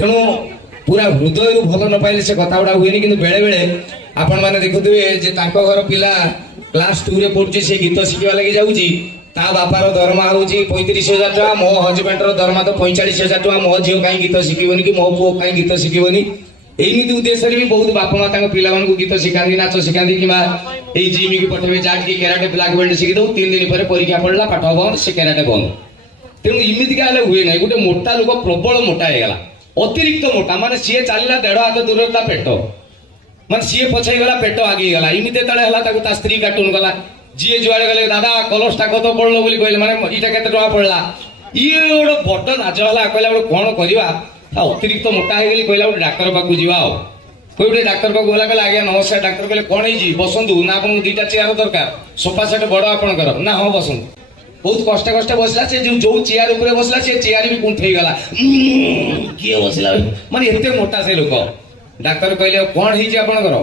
तेणु पूरा हृदय भल न पाइले से कथा गुड़ा हुए कि बेले बेले आपण मैंने देखुए घर पिला क्लास 2 रे पढ़ुची से गीत शिखा लगे जाऊँगी ता बापार दरमा हूँ 35,000 टका मो हजबैंड दरमा तो 45,000 टका मो झील कहीं गीत शिखबनी कि मो पुओ कहीं गीत शिखबनी एमती उद्देश्य भी बहुत बापा माँ पिला गीत शिखाती नाच शिखाती कि जिम की पठे जाट की केराटे ब्लैक बेल्ट शिखी दो 3 दिन पर परीक्षा पड़ा पाठ बंद से केराटे बंद तेणु इमिका हुए ना गोटे मोटा लोक प्रबल मोटा होगा अतिरिक्त मोटा माने सी चलला 1.5 हाथ दूर पेट माने सी पछाईगला पेट आगे गला इमिते तले स्त्री कार्टून गला जी जुआड़े गले दादा कलशटा कत पड़ल बोली कहले माने इटा केते टका पड़ला ये गोटे बड़ नाच है कहला कौन करवा अतिरिक्त मोटा हो गली कहला डाक्तर पाक जावा कोई डाक्तर पाक गला कहला आज्ञा नमस्कार डाक्तर कहले कौन है बसंतु ना आपको 2टा चेयर दरकार सोफा सेट बड़ आपंकर ना हाँ बसंतु बहुत कष्ट कष्ट बसला से जो चेयर ऊपर बसला से चेयर भी कुंठे गला किए बसला माने एते मोटा से लोक डाक्तर कहले कौन है आपंकर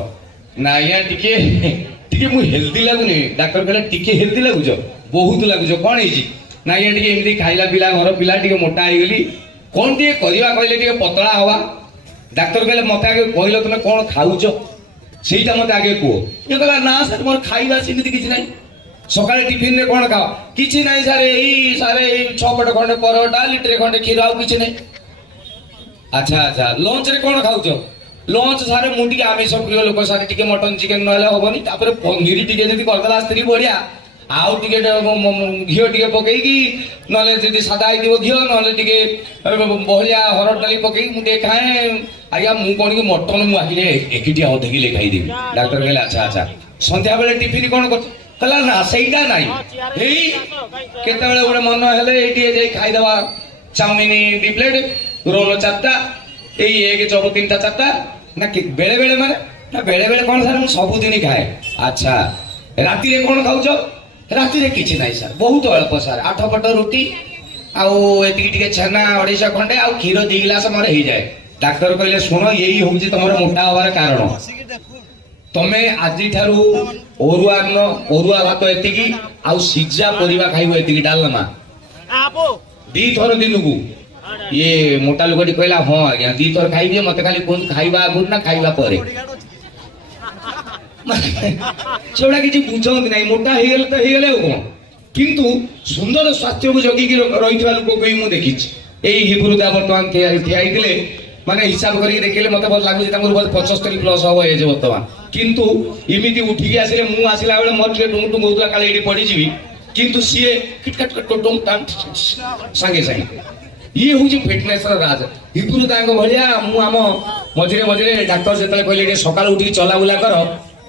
ना आज्ञा टिके मु हेल्दी लगुनि डाक्टर कहले टिके हेल्दी लगुछ बहुत लगुछ कौन है ना आज्ञा टिके एमती खाइला पिला घर पिला टिके मोटा हो गली कौन टे करवा कहले टिके पतला हवा डाक्तर कहले मत आगे कहल तुम कौन खाऊच सेटा मत आगे कह ये कहला ना सर मोर खाइबा सेमती किछि नै सकाळे टिफिन रे कौन खाओ किछि नै सर एई सारे 6 पट खंडे परोटा लिटर खंडे क्षीर आउ किछि नै अच्छा अच्छा लंच रे कौन खाऊच लंच सारे मुझे आमिष प्रिय लोक सारे टिके मटन चिकेन ना हेनी पनीर टिके जब करदेला स्त्री बढ़िया आउ टिके घी टिके पकईकी ना सादा हो घी ना बहलिया हरड़ डाली पकई मुझे खाए आज्ञा मुझे कौन कि मटन मुझे एक अध किले खाईदेवी डाक्तर कहले अच्छा अच्छा संध्या बेले टिफिन कौन कर ना सहीटा ना केत गोटे मन हेल्ले खाईदे चाउमिन 2 प्लेट रोल 4टा एक चप 3टा 4टा ना बेले बेले माने ना बेले बेले कौन सर सबुदिन खाए अच्छा राति रे कौन खाऊच राति रे किछि नाही सर बहुत अल्प सर 8 पट रोटी आउ एतिकी टिके छेना 250 खंडे आउ क्षीर 2 गिलास मोर हो जाए डाक्टर कहले सुनो यही होउची तमरो मोटा होवार कारण तमे आजि थारु ओरुआ भात एतिकी आउ सिजा परिबा खाइबो एतिकी डालमा 2 थर दिनकू ये मोटा लोक कहला हाँ आज्ञा 2 थर खाइबे मत खाली कौन खाइबा आगु ना खाइबा परे सेटा किसी बुझाते ना मोटा हो गले तो हो गले कौन किंतु सुंदर स्वास्थ्य को जगिकी रही लोक मुझे देखी यही हिब्रुदा बर्तमान ठियाई माने हिसाब करके देखिले मत लगुच 75 प्लस हम एज बर्तमान किंतु इमिति उठिकी आसिले मु आसिला बेले मोर टे टुंग टुंग होता काले एडी पड़ी जीवी किंतु सीए किटकट टुंग टांग संगे संगे ये हूँ फिटनेस राज हिब्रुदा भाया मु आम मझे मझे डाक्तर जो कहले सका उठी चलाबुला कर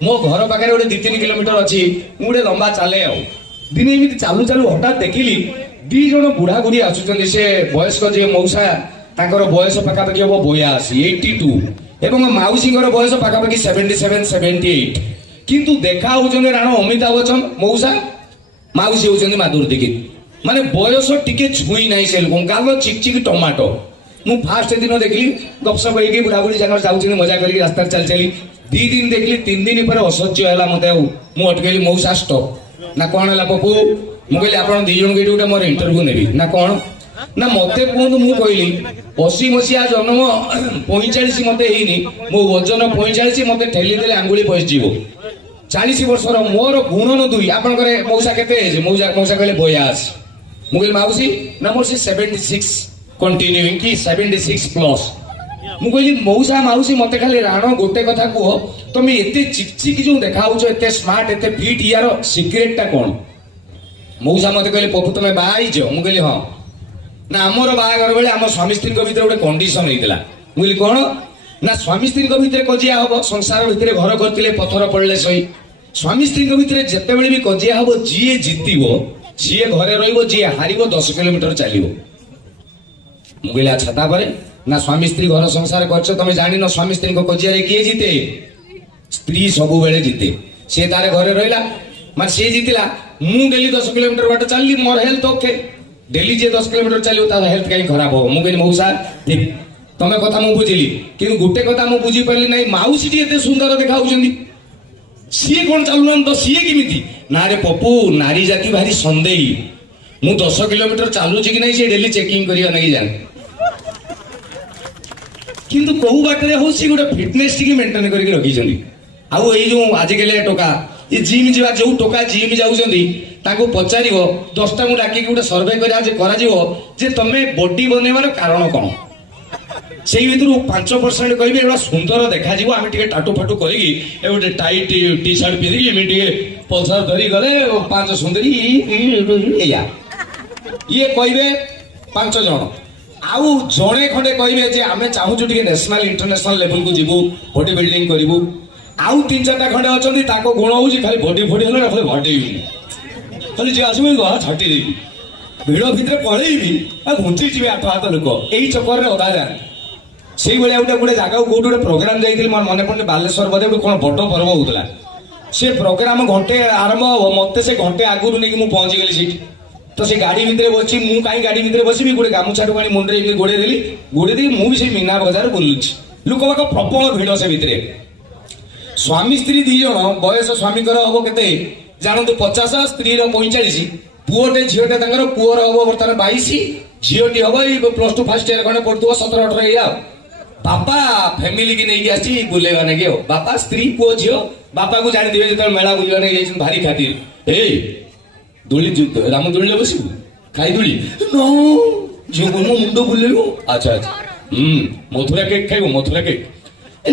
मो घर पाखे गोटे 2-3 किलोमीटर अच्छी मुझे लंबा चले दिने एमती चालू चालू हठात देखिली 2 जन बुढ़ा बुढ़ी आसुच्च से वयस्क जी मौसा तांकर बयस पाखापाखि हम 82 82 एवं माउसी बयस पाखापाखि 77-78 किंतु देखा होचंदे राणा अमिताभ बच्चन मौसा माउसी होचंदे माधुरी दीक्षित माने बयस टिके छुई नाही से लोक गाल चिकचिक टमाटो मु फास्ट दिन देखली गपसप होइके बुढ़ा बुढ़ी जाकर जाउछिन मजा करके रास्ता चल चली 2 दिन देखली 3 दिन पर असह्य हैला मते मु अटकेली मौसा स्टॉप ना कौन है पपू मु कहली आपण 2 जन गोटे मोर इंटरव्यू नेबी ना कौन ना मते कहूँ मु कहली 80 मसीहा जन्म 45 मते हेनी मो वजन 45 मते ठेली देले आंगुली बस जीवो 40 वर्षर मोर गुणन 2 आपनकर मौसा केते एज मौसा कहले 82 मु कहली माउसी ना मोर से 76 कंटिन्यूइंग की 76 प्लस मु कहली मौसा माउसी मते खाली राणो गोटे कथा कह तुम एते चिकचिक जो देखाउछ एते स्मार्ट एते फिट यार सिक्रेटटा कोन मौसा मते कहले पपु तुम बाइज मु कहली हां ना आमर बाहागर बेले आम स्वामी स्त्री भितर गोटे कंडीशन होता मुझे कौन ना स्वामी स्त्री भितर कजिया हम संसार भितर घर करते पथर पड़े सही स्वामी स्त्री भितर जिते बड़े भी कजिया हम जी जितब सी घरे री हार 10 किलोमीटर चलो मुझे अच्छा तापर ना स्वामी स्त्री घर संसार कर तुम जान स्वामी स्त्री कजिया किए जीते स्त्री सब बेले जीते सी तार घरे रहा मैं सी जीतला मु डेली 10 किलोमीटर बाट चलली मोर हेल्थ ओके डेली जे 10 किलोमीटर चलो तार हेल्थ कहीं खराब हो मुझे मौसा ठीक तुम कथा मुझे बुझिली कि गोटे कथा मुझे बुझी पारि ना माउसी टी एते सुंदर देखा सी कौन चलुना तो सी केमी ना रे पपू नारी जाति भारी सन्देही मु 10 किलोमीटर चलुची कि नहीं सी डेली चेकिंग करिया नहीं जान କିନ୍ତୁ କୋଉ ବାଟରେ ହଉ ସେ ଗୋଟେ ଫିଟନେସ୍ ଟିକେ ମେଣ୍ଟେନ କରିକି ରଖିଛନ୍ତି। ଆଉ ଏଇ ଯୋଉ ଆଜିକାଲି ଟୋକା ଏ ଜିମ୍ ଯିବା ଯୋଉ ଟୋକା ଜିମ୍ ଯାଉଛନ୍ତି ତାଙ୍କୁ ପଚାରିବ 10ଟା ମୁଁ ଡାକିକି ଗୋଟେ ସର୍ଭେ କରାଯିବ ଯେ ତମେ ବଡି ବନେଇବାର କାରଣ କଣ? ସେଇ ଭିତରୁ 5% କହିବେ ଏଗୁଡ଼ା ସୁନ୍ଦର ଦେଖାଯିବ, ଆମେ ଟିକେ ଟାଟୁ ଫାଟୁ କରିକି ଏ ଗୋଟେ ଟାଇଟ୍ ଟି ସାର୍ଟ ପିନ୍ଧିକି ଏମିତି ଟିକେ ପଲସର ଧରି ଗଲେ 5 ସୁନ୍ଦରୀ ଏଇଆ ଇଏ କହିବେ 5 ଜଣ। ଆଉ ଜଣେ ଖଣ୍ଡେ କହିବେ ଯେ ଆମେ ଚାହୁଁଛୁ ଟିକେ ନ୍ୟାସନାଲ ଇଣ୍ଟରନ୍ୟାସନାଲ ଲେଭେଲକୁ ଯିବୁ, ବଡି ବିଲ୍ଡିଂ କରିବୁ। ଆଉ 3-4ଟା ଖଣ୍ଡେ ଅଛନ୍ତି ତାଙ୍କ ଗୁଣ ହଉଛି ଖାଲି ବଡି ଫଡି ହେଲେ ଖାଲି ବଡି ଖାଲି ଯିଏ ଆସିବେ ଛାଟି ଦେବି ଭିଡ଼ ଭିତରେ ପଳେଇବି ଆଉ ଘୁଞ୍ଚିଯିବେ ହାତ ଲୋକ, ଏଇ ଚକରରେ ଅଧା ଯାଆନ୍ତି। ସେଇଭଳିଆ ଗୋଟେ ଜାଗାକୁ କୋଉଠି ଗୋଟେ ପ୍ରୋଗ୍ରାମ ଯାଇଥିଲି, ମୋର ମନେ ପଡୁନି, ବାଲେଶ୍ୱର ବୋଧେ ଗୋଟେ କଣ ବଡ ପର୍ବ ହଉଥିଲା। ସେ ପ୍ରୋଗ୍ରାମ ଘଣ୍ଟେ ଆରମ୍ଭ ହବ, ମତେ ସେ ଘଣ୍ଟେ ଆଗରୁ ନେଇକି ମୁଁ ପହଞ୍ଚିଗଲି ସେଇଠି। ତ ସେ ଗାଡି ଭିତରେ ବସିଛି, ମୁଁ କାହିଁ ଗାଡି ଭିତରେ ବସିବି, ଗୋଟେ ଗାମୁଛାଠୁ ଆଣି ମୁଣ୍ଡରେ ଏମିତି ଗୋଡେଇ ଦେଲି, ଗୋଡେଇ ଦେଇକି ମୁଁ ବି ସେଇ ମୀନା ବଜାର ବୁଲୁଛି। ଲୋକ ବାକ ପ୍ରବଳ ଭିଡ ସେ ଭିତରେ। ସ୍ୱାମୀ ସ୍ତ୍ରୀ 2 ଜଣ, ବୟସ ସ୍ୱାମୀଙ୍କର ହବ କେତେ ଜାଣନ୍ତୁ 50, ସ୍ତ୍ରୀର 45, ପୁଅଟେ ଝିଅଟେ ତାଙ୍କର, ପୁଅର ହବ ବର୍ତ୍ତମାନ 22, ଝିଅଟି ହବ ଏଇ +2 ଫାର୍ଷ୍ଟ ଇୟର ଖଣ୍ଡେ ପଢୁଥିବ 17-18 ଏଇଆ। ବାପା ଫ୍ୟାମିଲି କି ନେଇକି ଆସିଛି ବୁଲେଇବା ନାଗି ଆଉ, ବାପା ସ୍ତ୍ରୀ ପୁଅ ଝିଅ। ବାପାକୁ ଜାଣିଥିବେ ଯେତେବେଳେ ମେଳା ବୁଲିବା ନାଗି ଯାଇଛନ୍ତି ଭାରି ଖାତିର, ଏଇ ଦୋଳି ରାମ ଦୋଳିରେ ବସିବୁ, ଖାଇ ଦୋଳି ଝିଅ ମୋ ମୁଣ୍ଡ ବୁଲେଇବୁ, ଆଚ୍ଛା ଆଚ୍ଛା ମଥୁରା କେକ୍ ଖାଇବୁ, ମଥୁରା କେକ୍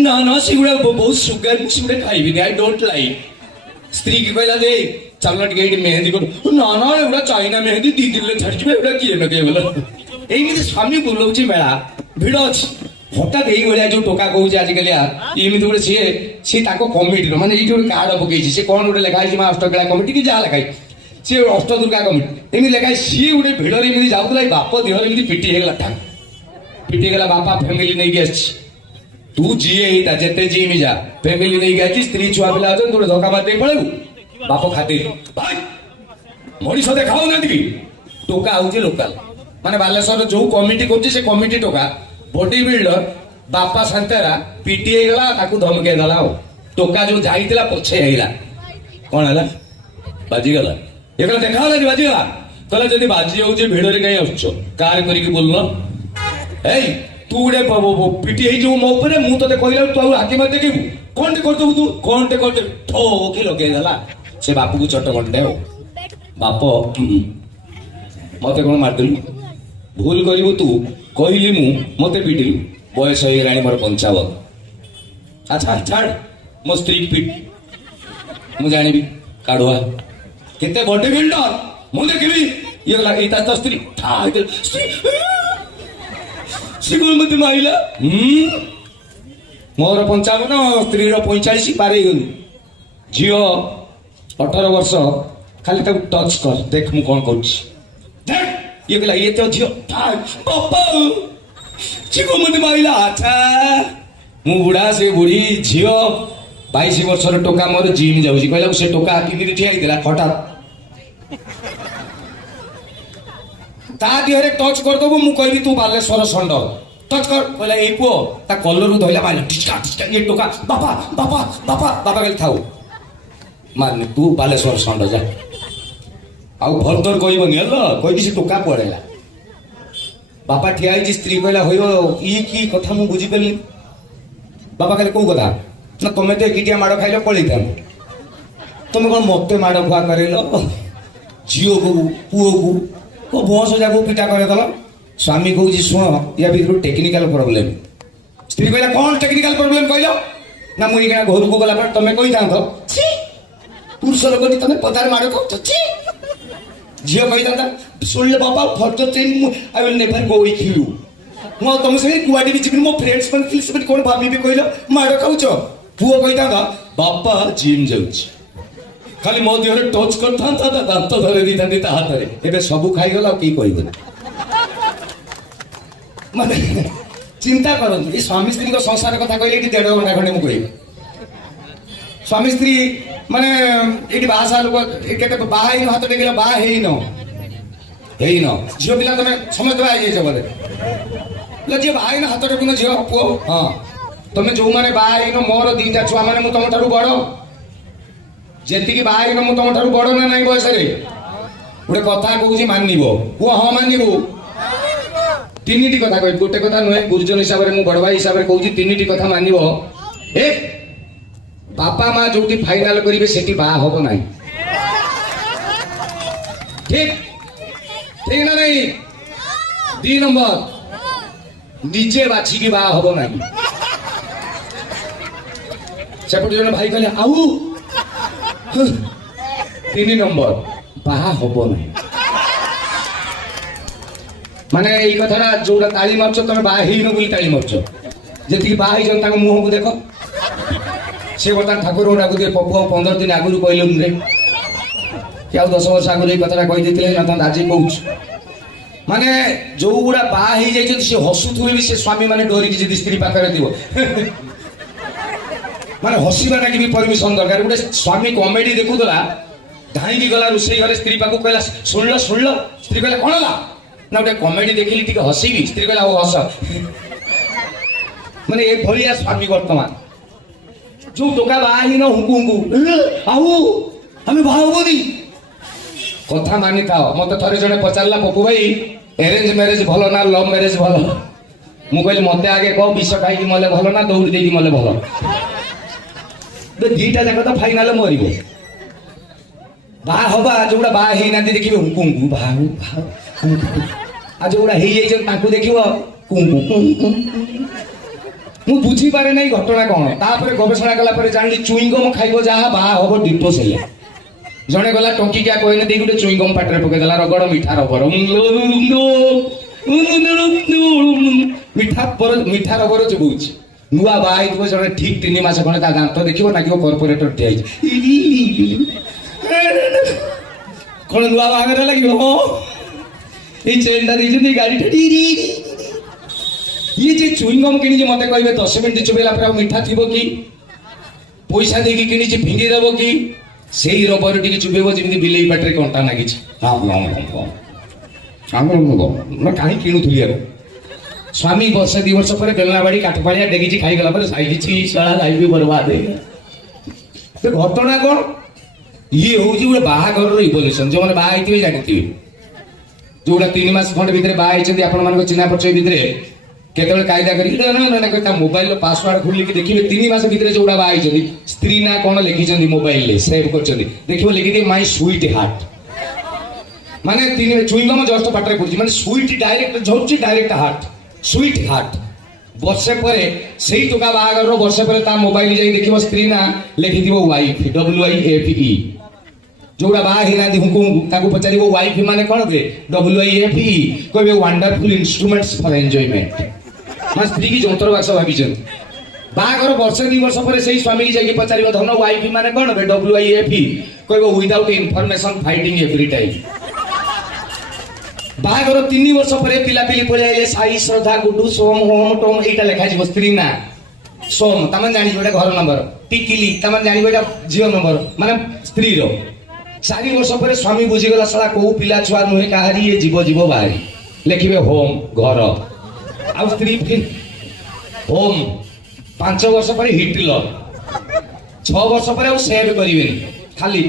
ନା ସେଗୁଡା ବହୁତ ସୁଗାର, ସେଗୁଡା ଖାଇବିନି, ଆଇ ଡୋଣ୍ଟ ଲାଇକ୍। ସ୍ତ୍ରୀ କି କହିଲା ଯେ ଚାଲ ଟିକେ ଏଇଠି ମେହେନ୍ଦି କରୁ, ନା ଏଗୁଡା ଚାଇନା ମେହେନ୍ଦି 2 ଦିନରେ ଛାଡିଯିବ, ଏଗୁଡା କିଏ ନକେଇ ବୋଲ। ଏଇମିତି ସ୍ୱାମୀ ବୁଲଉଛି ମେଳା, ଭିଡ ଅଛି। ହଠାତ୍ ଏଇଭଳିଆ ଯୋଉ ଟୋକା କହୁଛି ଆଜିକାଲି ଏମିତି ଗୋଟେ ସିଏ ତାଙ୍କ କମିଟିର ମାନେ ଏଇଠି ଗୋଟେ କାର୍ଡ ପକେଇଛି, ସେ କଣ ଗୋଟେ ଲେଖା ହେଇଛି ମା ଅଷ୍ଟକଳା କମିଟି କି ଯାହା ଲେଖା ହେଇଛି, ସିଏ ଅଷ୍ଟଦୁର୍ଗା କମିଟି ଏମିତି ଲେଖା ହେଇଛି। ସିଏ ଗୋଟେ ଭିଡରେ ଏମିତି ଯାଉଥିଲା, ଏଇ ବାପ ଦେହରେ ଏମିତି ପିଟି ହେଇଗଲା, ପିଟି ହେଇଗଲା। ବାପା ଫ୍ୟାମିଲି ନେଇକି ଆସିଛି, ତୁ ଯିଏ ହେଇଥା ଯେତେ ଜିମ୍ ଯା, ଫ୍ୟାମିଲି ନେଇକି ଆସିଛି, ସ୍ତ୍ରୀ ଛୁଆ ପିଲା ଅଛନ୍ତି, ତୁ ଗୋଟେ ଧକ୍କା ମାରି ଦେଇ ପଳେଇବୁ। ବାପ ଖାତିର ଭାଇ ମଣିଷ ଦେଖାଉନାହାନ୍ତି କି? ଟୋକା ହଉଛି ଲୋକାଲ, ମାନେ ବାଲେଶ୍ୱର ଯୋଉ କମିଟି କରୁଛି ସେ କମିଟି ଟୋକା, ବଡି ବିଲ୍ଡର ବାପା ସାନ୍ତେରା ପିଟି ହେଇଗଲା, ତାକୁ ଧମକେଇ ଦେଲା। ଆଉ ଟୋକା ଯୋଉ ଯାଇଥିଲା ପଛେ ହେଇଲା, କଣ ହେଲା ବାଜିଗଲା, ଏ କହିଲା ଦେଖାଗଲାନି ବାଜିଗଲା। କହିଲା ଯଦି ବାଜି ଯାଉଛି ଭିଡରେ କାହିଁ ଆସୁଛ, କାର କରିକି ବୋଲୁନ, ଏଇ ତୁ ଗୋଟେ ପିଟି ହେଇଯିବୁ ମୋ ଉପରେ, ମୁଁ ତତେ କହିଲା ତୁ ଆଉ ଆଗେ ମାରି ଦେଖିବୁ, କଣଟେ କରିଦେବୁ, ତୁ କଣଟେ କରିଦେବୁ, ଠୋକି ଲଗେଇଦେଲା ସେ ବାପକୁ ଚଟକଣ୍ଟେ। ଆଉ ବାପ ମତେ କଣ ମାରିଦେଲୁ, ଭୁଲ କରିବୁ ତୁ, କହିଲି ମୁଁ, ମତେ ପିଟିଲୁ, ବୟସ ହେଇଗଲାଣି ମୋର 55। ଆଚ୍ଛା ଛାଡ ମୋ ସ୍ତ୍ରୀ ପିଟ, ମୁଁ ଜାଣିବି କାଢୁଆ କେତେ ବଡି ବିଲ୍ଡର, ମୁଁ ଦେଖିବି। ଇଏ ଗଲା ଏଇ ତା ସ୍ତ୍ରୀ ମତେ ମାରିଲା, ମୋର 55, ସ୍ତ୍ରୀର 45 ପାରେଇଗଲି। ଝିଅ 18 ବର୍ଷ, ଖାଲି ତାକୁ ଟଚ୍ କର, ଦେଖ ମୁଁ କଣ କରୁଛି, ଦେଖ। ଇଏ କହିଲା ଇଏ ତ ଝିଅ, ବାପା ଝିଅ ମତେ ମାରିଲା। ଆଚ୍ଛା ମୁଁ ବୁଢା, ସେ ବୁଢୀ, ଝିଅ 22 ବର୍ଷର ଟୋକା ମୋର ଜିମ୍ ଯାଉଛି। କହିଲା ସେ ଟୋକା କେମିତି ଠିଆ ହେଇଥିଲା, ହଠାତ୍ ତା ଦେହରେ ଟଚ୍ କରିଦବୁ, ମୁଁ କହିବି ତୁ ବାଲେଶ୍ୱର ଷଣ୍ଢ, ଟଚ୍ କର। କହିଲା ଏଇ ପୁଅ, ତା କଲରକୁ ଧଇଲା ମାରିଲା, ଇଏ ଟୋକା ବାପା ବାପା ବାପା ବାପା କହିଲେ ଥାଉ ମାରନି, ତୁ ବାଲେଶ୍ୱର ଷଣ୍ଢ ଯା, ଆଉ ଭରଦର କହିବନି ହେଲା, କହିକି ସେ ଟୋକା ପଳେଇଲା। ବାପା ଠିଆ ହେଇଛି, ସ୍ତ୍ରୀ କହିଲା ହଇବ ଇଏ କି କଥା ମୁଁ ବୁଝିପାରିଲି। ବାପା କହିଲେ କୋଉ କଥା, ନା ତମେ ତ ଏକିଟିଆ ମାଡ଼ ଖାଇଲ ପଳେଇଥାନ୍ତ, ତମେ କଣ ମତେ ମାଡ଼ ଖୁଆ କରେଇଲ, ଝିଅକୁ ପୁଅକୁ ବସ ଯାକୁ ପିଟା କରେଇଦେଲ। ସ୍ୱାମୀ କହୁଛି ଶୁଣ ୟା ଭିତରୁ ଟେକ୍ନିକାଲ ପ୍ରୋବ୍ଲେମ। ସ୍ତ୍ରୀ କହିଲା କଣ ଟେକ୍ନିକାଲ ପ୍ରୋବ୍ଲେମ କହିଲ, ନା ମୁଁ ଏଇନା ଘରକୁ ଗଲା ପରେ ତମେ କହିଥାନ୍ତ ପୁରୁଷ ଲୋକଟି ତମେ ପଦାରେ ମାଡ଼ ଖାଉଛ। ଝିଅ କହିଥାନ୍ତା ଶୁଣିଲେ ବାପା further time I will never go with you, ମୁଁ ଆଉ ତମ ସାଙ୍ଗେ କୁଆଡେ ବି ଯିବିନି, ମୋ ଫ୍ରେଣ୍ଡସ୍ ମାନେ ଥିଲେ ସେମାନେ କଣ ଭାବିବେ କହିଲ, ମାଡ଼ ଖାଉଛ। ପୁଅ କହିଥାନ୍ତା ବାପା ଜିମ୍ ଯାଉଛି, ଖାଲି ମୋ ଦେହରେ ଟଚ୍ କରିଥାନ୍ତା, ତା ଦାନ୍ତ ଧରେଇ ଦେଇଥାନ୍ତି ତା ହାତରେ। ଏବେ ସବୁ ଖାଇଗଲା, ଆଉ କେହି କହିବନି। ମାନେ ଚିନ୍ତା କରନ୍ତୁ, ଏଇ ସ୍ୱାମୀ ସ୍ତ୍ରୀଙ୍କ ସଂସାର କଥା କହିଲେ ଏଠି 1.5 ଘଣ୍ଟା ଖଣ୍ଡେ ମୁଁ କହିବି। ସ୍ୱାମୀ ସ୍ତ୍ରୀ ମାନେ ଏଇଠି ବାହାସାହା ଲୋକ କେତେ ବାହା ହେଇନ, ହାତ ଟେକିଲ, ବାହା ହେଇନ ଝିଅ ପିଲା ତମେ ସମସ୍ତେ ବାହା ହେଇଯାଇଛ ବୋଧେ, ଯିଏ ବାହା ହେଇନ ହାତ ଟେକୁନ ଝିଅ ପୁଅ। ହଁ ତମେ ଯୋଉମାନେ ବାହା ହେଇନ, ମୋର 2ଟା ଛୁଆ, ମାନେ ମୁଁ ତମ ଠାରୁ ବଡ, ଯେତିକି ବାହା ହେଇନ ମୁଁ ତମ ଠାରୁ ବଡ ନା ନାଇଁ ବୟସରେ। ଗୋଟେ କଥା କହୁଛି ମାନିବ, କୁହ ହଁ ମାନିବୁ। ତିନିଟି କଥା କହିବି, ଗୋଟେ କଥା ନୁହେଁ। ଗୁରୁଜନ ହିସାବରେ ମୁଁ ବଡ ଭାଇ ହିସାବରେ କହୁଛି, ତିନିଟି କଥା ମାନିବ। ଏକ, ବାପା ମା ଯୋଉଠି ଫାଇନାଲ କରିବେ ସେଠି ବାହା ହବ ନାହିଁ। ଠିକ ଠିକ ନା ନାହିଁ? 2 ନମ୍ବର, ନିଜେ ବାଛିକି ବାହା ହବ ନାହିଁ। ସେପଟେ ଜଣେ ଭାଇ କହିଲେ ଆଉ 3 ନମ୍ବର, ବାହା ହବ ନାହିଁ। ମାନେ ଏଇ କଥାଟା ଯୋଉଟା ତାଳି ମାରୁଛ, ତମେ ବାହା ହେଇନ ବୋଲି ତାଳି ମାରୁଛ। ଯେତିକି ବାହା ହେଇଛ ତାଙ୍କ ମୁହଁକୁ ଦେଖ। ସେ ବର୍ତ୍ତମାନ ଠାକୁର ଡାକୁଥିବେ, ପପୁ 15 ଦିନ ଆଗରୁ କହିଲୁନି ରେ, କି ଆଉ 10 ବର୍ଷ ଆଗରୁ ଏଇ କଥାଟା କହିଦେଇଥିଲେ ନା, ତମେ ଆଜି କହୁଛୁ। ମାନେ ଯୋଉ ଗୁଡା ବାହା ହେଇଯାଇଛନ୍ତି ସେ ହସୁଥିବେ ବି, ସେ ସ୍ୱାମୀ ମାନେ ଡରିକି ଯଦି ସ୍ତ୍ରୀ ପାଖରେ ଥିବ ମାନେ ହସିବା ନାକି ବି ପରମିଶନ ଦରକାର। ଗୋଟେ ସ୍ୱାମୀ କମେଡି ଦେଖୁଥିଲା, ଧାଇଁକି ଗଲା ରୋଷେଇ ଘରେ, ସ୍ତ୍ରୀ ପାଖକୁ କହିଲା ଶୁଣିଲ ଶୁଣିଲ। ସ୍ତ୍ରୀ କହିଲା କଣ ହେଲା? ନା ଗୋଟେ କମେଡି ଦେଖିଲି, ଟିକେ ହସିବି। ସ୍ତ୍ରୀ କହିଲା ହଉ ହସ। ମାନେ ଏଭଳିଆ ସ୍ୱାମୀ ବର୍ତ୍ତମାନ। ଯୋଉ ଟୋକା ବାହା ହେଇନ ହୁଙ୍କୁ ହୁଙ୍କୁ, ଆଉ ଆମେ ବାହା ହବନି। କଥା ମାନିଥାଅ। ମତେ ଥରେ ଜଣେ ପଚାରିଲା, ପପୁ ଭାଇ ଆରେଞ୍ଜ ମ୍ୟାରେଜ ଭଲ ନା ଲଭ ମ୍ୟାରେଜ ଭଲ? ମୁଁ କହିଲି ମତେ ଆଗେ କହ, ବିଷ ଖାଇକି ମଲେ ଭଲ ନା ଦୌଡ଼ି ଦେଇକି ମଲେ ଭଲ? ଦିଟା ଯାକ ତ ଫାଇନାଲ ମରିବ। ବାହା ହବା ଯୋଉଟା ବାହା ହେଇନାହାନ୍ତି ଦେଖିବେ ହୁଙ୍କୁ ହୁଙ୍କୁ, ବାହା ଆଉ ଯୋଉଟା ହେଇଯାଇଛନ୍ତି ତାଙ୍କୁ ଦେଖିବ କୁଙ୍କୁ କୁଙ୍କୁ। ମୁଁ ବୁଝିପାରେ ନାହିଁ ଘଟଣା କଣ। ତାପରେ ଗବେଷଣା କଲା ପରେ ଜାଣିଲି, ଚୁଇଙ୍ଗମ ଖାଇବ ଯାହା ବାହା ହବ ଡିଟୋ ସେଇଆ। ଜଣେ ଗଲା ଟଙ୍କିକିଆ କହିଲେ ଦେଇ ଗୋଟେ ଚୁଇଙ୍ଗମ ପାଟିରେ ପକେଇଦେଲା, ରଗଡ଼ ମିଠା ରବର। ମିଠା ରବର ଚୁବଉଛି। ନୂଆ ବାହା ହେଇଥିବ ଜଣେ, ଠିକ 3 ମାସ ଖଣ୍ଡେ ତା ଦାନ୍ତ ଦେଖିବ, ନାକିବ କର୍ପୋରେଟର ଠିଆ ହେଇଛି। କଣ ନୂଆ ବାହାଘର ଲାଗିବ? ଏଇ ଚେନଟା ଦେଇଛନ୍ତି, ଗାଡିଟା ଇଏ ଯେ ଚୁଇଙ୍ଗମ କିଣିଛି ମତେ କହିବେ 10 ମିନିଟ୍ ଚୁବେଇଲା ପରେ ଆଉ ମିଠା ଥିବ କି? ପଇସା ଦେଇକି କିଣିଛି ଫିଙ୍ଗି ଦେବ କି? ସେଇ ରବର ଟିକେ ଚୁବେଇବ ଯେମିତି ବିଲେଇ ପାଟିରେ କଣ୍ଟା ନାଗିଛି। କାହିଁ କିଣୁଥିଲି ଆଉ? ସ୍ୱାମୀ ବର୍ଷେ 2 ବର୍ଷ ପରେ ବେଲନା ବାଡି କାଠ ପାଳିଆ ଡେଗିଛି, ଖାଇଗଲା ପରେ ସାଇଛି ଶଳା ଲାଇଫ ବର୍ବାଦ। ଘଟଣା କଣ? ଇଏ ହଉଛି ଗୋଟେ ବାହାଘରର ଇଭଲ୍ୟୁସନ। ଯୋଉମାନେ ବାହା ହେଇଥିବେ ଜାଣିଥିବେ, ଯୋଉଟା 3 ମାସ ଖଣ୍ଡେ ଭିତରେ ବାହା ହେଇଛନ୍ତି, ଆପଣମାନଙ୍କ ଚିହ୍ନା ପରିଚୟ ଭିତରେ କେତେବେଳେ କାଇଦା କରିକି ତା ମୋବାଇଲର ପାସୱାର୍ଡ ଖୋଲିକି ଦେଖିବେ, 3 ମାସ ଭିତରେ ଯୋଉଟା ବାହା ହେଇଛନ୍ତି ସ୍ତ୍ରୀ ନା କଣ ଲେଖିଛନ୍ତି ମୋବାଇଲରେ ସେଭ୍ କରିଛନ୍ତି, ଦେଖିବ ଲେଖିଥିବେ ମାଇ ସୁଇଟ ହାର୍ଟ। ମାନେ ଚୁଇଙ୍ଗମ ଜଷ୍ଟ ପାଟରେ ପଡୁଛି, ମାନେ ସୁଇଟ ଡାଇରେକ୍ଟ ଝରୁଛି, ଡାଇରେକ୍ଟ ହାର୍ଟ, ସୁଇଟ ହାର୍ଟ। ବର୍ଷେ ପରେ ସେଇ ଟୋକା ବାହାଘରର ବର୍ଷେ ପରେ ତା ମୋବାଇଲ ଯାଇ ଦେଖିବ ସ୍ତ୍ରୀ ନା ଲେଖିଥିବ ୱାଇଫ, WIFE। ଯୋଉଟା ବାହା ହେଇନାହାନ୍ତି ହୁଙ୍କୁ ହୁଙ୍କୁ, ତାକୁ ପଚାରିବ ୱାଇଫ ମାନେ କଣ ବେ? WIFE। କହିବେ ୱାଣ୍ଡରଫୁଲ ଇନଷ୍ଟ୍ରୁମେଣ୍ଟସ ଫର ଏନଜୟମେଣ୍ଟ। ମାନେ ସ୍ତ୍ରୀ କି ଯନ୍ତ୍ର ବାକ୍ସ ଭାବିଛନ୍ତି। ବାହାଘର ବର୍ଷେ 2 ବର୍ଷ ପରେ ସେଇ ସ୍ୱାମୀ ଯାଇକି ପଚାରିବ ଧନ ୱାଇଫ ମାନେ କଣ ବେ? WIFE। କହିବ without information fighting every time. ବାହାଘର 3 ବର୍ଷ ପରେ ପିଲାପିଲି ପଳେଇଲେ, ସାଇ ଶ୍ରଦ୍ଧା ଗୁଡୁ ସୋମ ହୋମ ଟୋମ ଏଇଟା ଲେଖାଯିବ ସ୍ତ୍ରୀ ନା। ସୋମ ତାମାନେ ଜାଣିଯିବ ଏଇଟା ଘର ନମ୍ବର, ଟିକିଲି ତାମାନେ ଜାଣିବ ଏଇଟା ଝିଅ ନମ୍ବର, ମାନେ ସ୍ତ୍ରୀର। 4 ବର୍ଷ ପରେ ସ୍ୱାମୀ ବୁଝିଗଲା, ଶଳା କୋଉ ପିଲା ଛୁଆ ନୁହେଁ କାହାରି, ଏ ଯିବ ବାହାରି, ଲେଖିବେ ହୋମ ଘର। ଆଉ ସ୍ତ୍ରୀ ହୋମ। 5 ବର୍ଷ ପରେ ହିଟଲର। 6 ବର୍ଷ ପରେ ଆଉ ସେଭ୍ କରିବେନି, ଖାଲି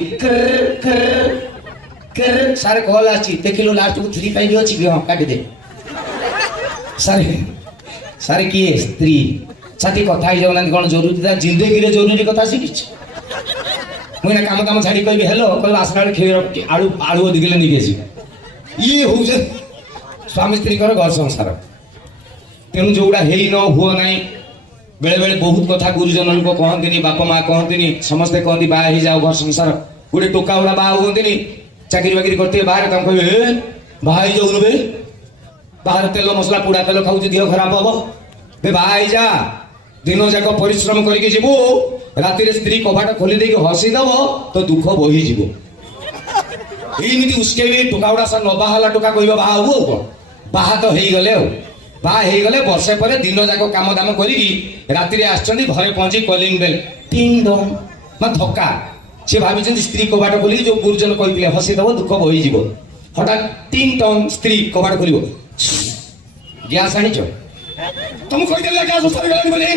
ସାର୍ କଲ ଆସିଛି, ଦେଖିଲୁ ଲାଷ୍ଟକୁ 3 ପାଇବି ଅଛି କି? ହଁ କାଟିଦେ। ସାର୍ କିଏ? ସ୍ତ୍ରୀ। ସାଥୀ କଥା ହେଇଯାଉନାହାନ୍ତି କଣ ଜରୁରୀ? ତା ଜିନ୍ଦଗିରେ ଜରୁରୀ କଥା ଶିଖିଛି। ମୁଁ ଏଇନା କାମ ଛାଡି କହିବି ହେଲୋ, କହିବ ଆସିଲା ବେଳେ କ୍ଷୀର ଆଳୁ 2 କିଲୋ ନେଇକି ଆସିବି। ଇଏ ହଉଛି ସ୍ୱାମୀ ସ୍ତ୍ରୀଙ୍କର ଘର ସଂସାର। ତେଣୁ ଯୋଉଟା ହେଇନ ହୁଅ ନାହିଁ। ବେଳେ ବେଳେ ବହୁତ କଥା ଗୁରୁଜନ ଲୋକ କହନ୍ତିନି, ବାପା ମା କହନ୍ତିନି, ସମସ୍ତେ କହନ୍ତି ବାହା ହେଇଯାଉ ଘର ସଂସାର। ଗୋଟେ ଟୋକା ଗୁଡା ବାହା ହୁଅନ୍ତିନି, ଚାକିରି ବାକିରି କରିଥିବେ ବାହାରେ, ତାଙ୍କୁ କହିବେ ବାହା ହେଇଯାଉନୁ ବେ, ବାହାରେ ତେଲ ମସଲା ପୋଡା ତେଲ ଖାଉଛି, ଦେହ ଖରାପ ହବ ବେ, ବାହା ହେଇଯା। ଦିନ ଯାକ ପରିଶ୍ରମ କରିକି ଯିବୁ, ରାତିରେ ସ୍ତ୍ରୀ କବାଟ ଖୋଲି ଦେଇକି ହସିଦବ, ତ ଦୁଃଖ ବୋହିଯିବ। ଏମିତି ଉସ୍କେଇବି ଟୋକା ଗୁଡା। ନ ବାହା ହେଲା ଟୋକା କହିବ ବାହା ହବୁ ଆଉ କଣ? ବାହା ତ ହେଇଗଲେ ଆଉ। ବାହା ହେଇଗଲେ ବର୍ଷେ ପରେ ଦିନ ଯାକ କାମ ଦାମ କରିକି ରାତିରେ ଆସିଛନ୍ତି, ଘରେ ପହଞ୍ଚି କଲିଂ ବେଲ ଟିଙ୍ଗ ଡଙ୍ଗ, ମାନେ ଧକ୍କା। ସେ ଭାବିଛନ୍ତି ସ୍ତ୍ରୀ କବାଟ ଖୋଲିକି ଯୋଉ ଗୁରୁଜନ କହିଥିଲେ ହସିଦବ, ଦୁଃଖ ବୋହିଯିବ। ହଠାତ୍ ଟିଙ୍ଗ ଟଙ୍ଗ, ସ୍ତ୍ରୀ କବାଟ ଖୋଲିବ। ଗ୍ୟାସ ଆଣିଛ? ତମକୁ କହିଦେଲେ ଗ୍ୟାସ ସରିଗଲାଣି ବୋଲି।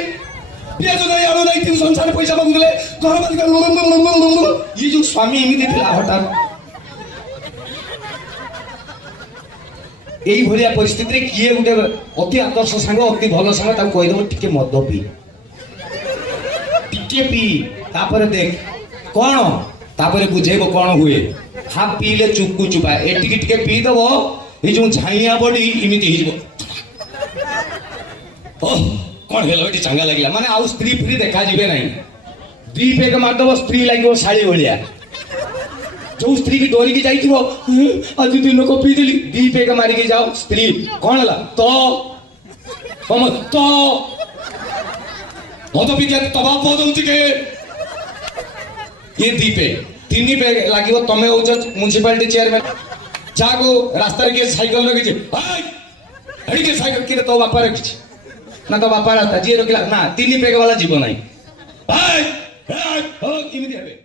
ପିଆଜ ଦେଇ ଆଳୁ ଦେଇ 3 ସଂସାର ପଇସା ମାଗୁଥିଲେ, ଘର ଇଏ ଯୋଉ ସ୍ୱାମୀ ଏମିତି ଥିଲା, ହଠାତ୍ ଏଇଭଳିଆ ପରିସ୍ଥିତିରେ କିଏ ଗୋଟେ ଅତି ଆଦର୍ଶ ସାଙ୍ଗ ଅତି ଭଲ ସାଙ୍ଗ ତାକୁ କହିଦେବ ଟିକେ ମଦ ପିଇ, ଟିକେ ପିଇ, ତାପରେ ଦେଖ କଣ, ତାପରେ ବୁଝେଇବ କଣ ହୁଏ। ହାଫ ପିଇଲେ ଚୁପକୁ ଚୁପା, ଏଠିକି ଟିକେ ପିଇଦବ ଏଇ ଯୋଉ ଝାଇଆ ବଡି ଏମିତି ହେଇଯିବ। ଓହ କଣ ହେଲା ଏଠି ଚାଙ୍ଗା ଲାଗିଲା, ମାନେ ଆଉ ସ୍ତ୍ରୀ ଫ୍ରୀ ଦେଖାଯିବେ ନାହିଁ। ଦି ପେଗ ମାରିଦବ ସ୍ତ୍ରୀ ଲାଗିବ ଶାଳୀ ଭଳିଆ। ଯୋଉ ସ୍ତ୍ରୀ କି ଡରିକି ଯାଇଥିବ ଆଜି ଦିନକ ପିଇଦେଲି, ଦି ପେଗ ମାରିକି ଯାଅ ସ୍ତ୍ରୀ କଣ ହେଲା ତ ମଦ ପିଇକି ତବା ଦଉଛି କେ ये दी पे तीन पे लागिव तमे होच म्युनिसिपालिटी चेयरमैन जाको रास्ता रे के साइकिल रखिছে हेडी के साइकिल के तो बापा रखिছে ना तो बापा रास्ता जी रखिला ना तीन पेग वाला जीव नाही भाई हो इमिति हेबे।